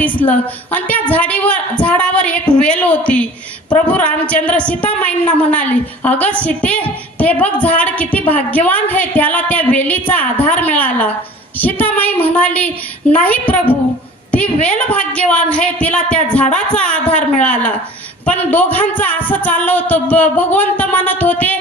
दिसलं. आणि त्या झाडीवर झाडावर एक वेल होती. प्रभू रामचंद्र सीतामाईंना म्हणाले अगं सीते ते बघ झाड किती भाग्यवान आहे त्याला त्या वेलीचा आधार मिळाला. सीतामाई म्हणाली नाही प्रभू ती वेल भाग्यवान आहे तिला त्या झाडाचा आधार मिळाला. पण दोघांचं असं चाललं होतं भगवंत म्हणत होते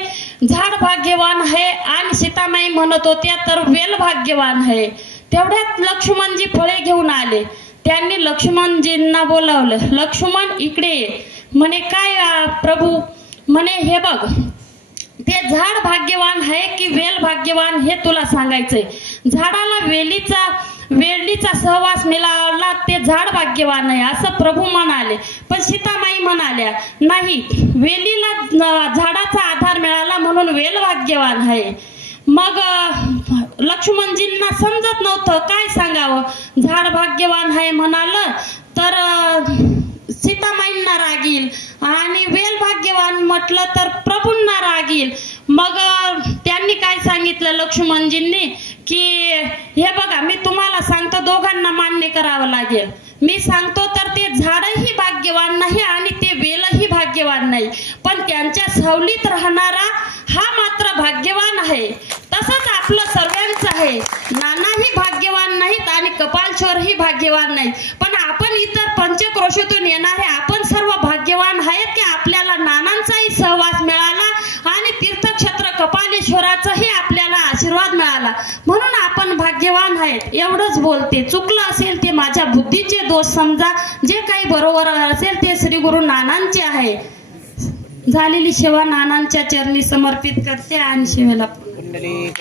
झाड भाग्यवान आहे आणि सीतामाई म्हणत होत्या तर वेल भाग्यवान आहे. तेवढ्यात लक्ष्मणजी फळे घेऊन आले. त्यांनी लक्ष्मणजींना बोलावलं लक्ष्मण इकडे ये. म्हणे काय प्रभू? म्हणे हे बघ ते झाड भाग्यवान आहे की वेल भाग्यवान हे तुला सांगायचंय. झाडाला वेलीचा वेलीचा सहवास मिळाला ते झाड भाग्यवान आहे असं प्रभू म्हणाले. पण सीतामाई म्हणाल्या नाही वेलीला झाडाचा आधार मिळाला म्हणून वेल भाग्यवान आहे. मग लक्ष्मणजींना समजत नव्हतं. काय सांगावं? झाड भाग्यवान आहे म्हणालं तर सीतामाईंना रागील. आणि वेल भाग्यवान म्हटलं तर प्रभूंना रागील. मग त्यांनी काय सांगितलं लक्ष्मणजींनी? की हे बघा मी तुम्हाला सांगतो दोघांना मान्य करावं लागेल. मी सांगतो तर ते झाडही भाग्यवान नाही आणि ते वेलही भाग्यवान नाही. पण त्यांच्या सावलीत राहणारा हा नानाही भाग्यवान नाहीत आणि कपालश्वरही भाग्यवान नाहीत. पण आपण इतर पंचक्रोशीतून येणारे आपण सर्व भाग्यवान आहेत की आपल्याला नानांचाही सहवास मिळाला आणि तीर्थक्षेत्र कपालेश्वराचाही आपल्याला आशीर्वाद मिळाला. म्हणून आपण भाग्यवान आहेत. एवढंच बोलते. चुकलं असेल ते माझ्या बुद्धीचे दोष समजा. जे काही बरोबर असेल ते श्री गुरु नानांचे आहे. झालेली सेवा नानांच्या चरणी समर्पित करते आणि सेवेला